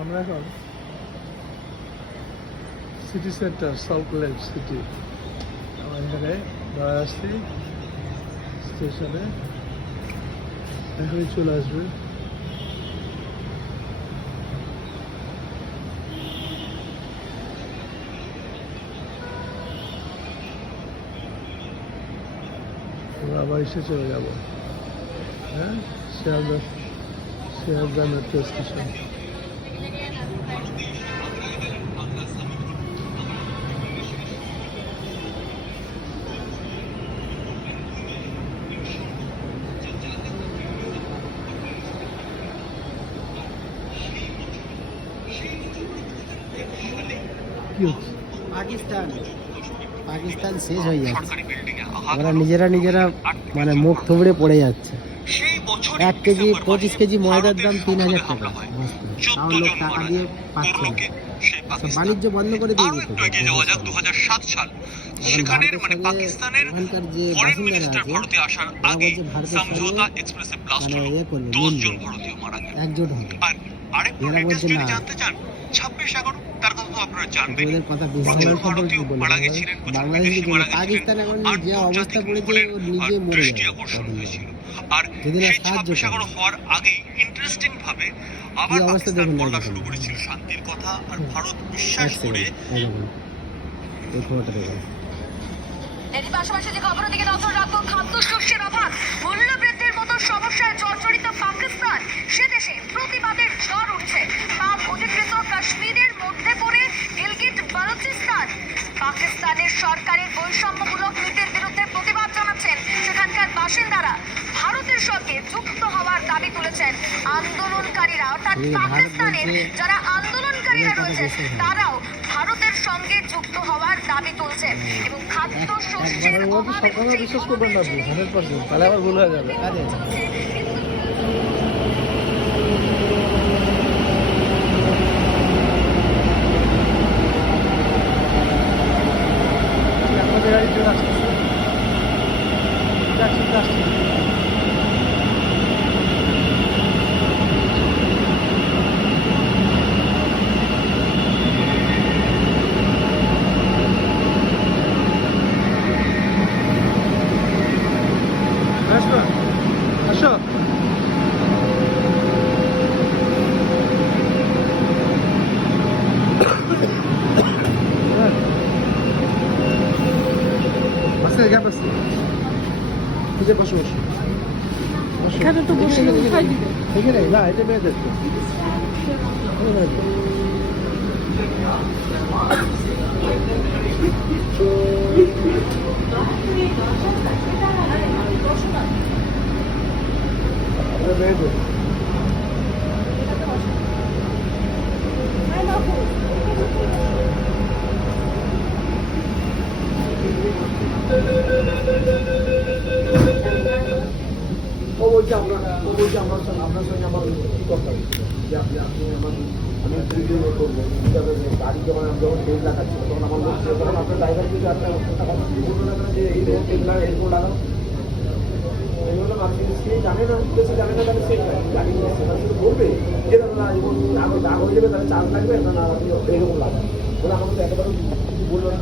আমরা এখন city centre salt lake city, আমরা এখানে দাঁড়ায় আসছি স্টেশনে, এখনই চলে আসবে। আমরা আবার এসে চলে যাব, হ্যাঁ, শিয়ালদা মেট্রো স্টেশন। পাকিস্তান শেষ হয়ে যাচ্ছে, ওরা নিজেরা মানে মুখ থুবড়ে পড়ে যাচ্ছে। 1 কেজি 25 কেজি ময়দার দাম 3000 টাকা, তাও লোক টাকা দিয়ে পাচ্ছে না। বাণিজ্য বন্ধ করে দিয়ে দিতে হবে। 2007 সাল সেখানের মানে পাকিস্তানের ফরেন মিনিস্টার ভারতে আসার আগে সমঝোতা এক্সপ্রেসে ব্লাস্ট হলো, 10 জন ভারতীয় মারা গেল। একজোট হবে। আর আরেকটু লেটেস্ট যদি জানতে চান 26/11 তার কথা তো আপনারা জানবেন। ওদের কথা প্রচুর ভারতীয় মারা গেছিলেন, প্রচুর বিদেশি মারা গেছিলেন। পাকিস্তান এখন যে অবস্থা পড়েছে ও নিজে মরে দৃষ্টি যাবে। আকর্ষণ হয়েছিল। আর সেই 26/11 হওয়ার আগেই ইন্টারেস্টিং ভাবে আবার পাকিস্তান বলা শুরু করেছিল শান্তির কথা, আর ভারত বিশ্বাস করে এই খবরটা দেখো। এরই পাশাপাশি যে খবরের দিকে নজর রাখবো, খাদ্যশস্যের অভাব, মূল্যবৃদ্ধির মতো সমস্যায় জর্জরিত পাকিস্তান। সে দেশে প্রতিবাদের ঝড় উঠছে। পাক অধিকৃত কাশ্মীরের মধ্যে পড়ে গিলগিট বালুচিস্তান। পাকিস্তানের সরকারের বৈষম্যমূলক নীতির বিরুদ্ধে প্রতিবাদ জানাচ্ছেন সেখানকার বাসিন্দারা। ভারতের সঙ্গে যুক্ত হওয়ার দাবি তুলেছেন আন্দোলনকারীরা, অর্থাৎ পাকিস্তানের যারা আন্দোলনকারীরা রয়েছে তারাও ভারতের সঙ্গে যুক্ত হওয়ার দাবি তুলছেন। এবং খাদ্যশস্যের অভাবে বিশ্বাস করবেন না আপনি 100%, তাহলে আবার ভুল হয়ে যাবে। গাড়ি চলে আসছে, আসো। আস্তে গ্যাপ আছে, খুঁজে বসো বসো। এখানে তো বসে উঠাই দিবে। এখানে না, এটা বেড়ে যাচ্ছে। আপনার সঙ্গে আমার কি কথা যে আপনি আমার আমি করবো গাড়ি যখন আমি যখন তেল লাগাচ্ছি তখন আমার লোক তখন আপনার ড্রাইভার যদি আপনার টাকা বলতে না যে এই তেল না এরকম লাগানো, এগুলো মানুষ সে জানে না, উদ্দেশ্যে জানে না, তাহলে সে গাড়ি সেটা শুধু বলবে যে না রাগ হয়ে যাবে, তাহলে চার্জ লাগবে না, এরকম লাগবে বলে আমাকে তো একেবারে বললো না।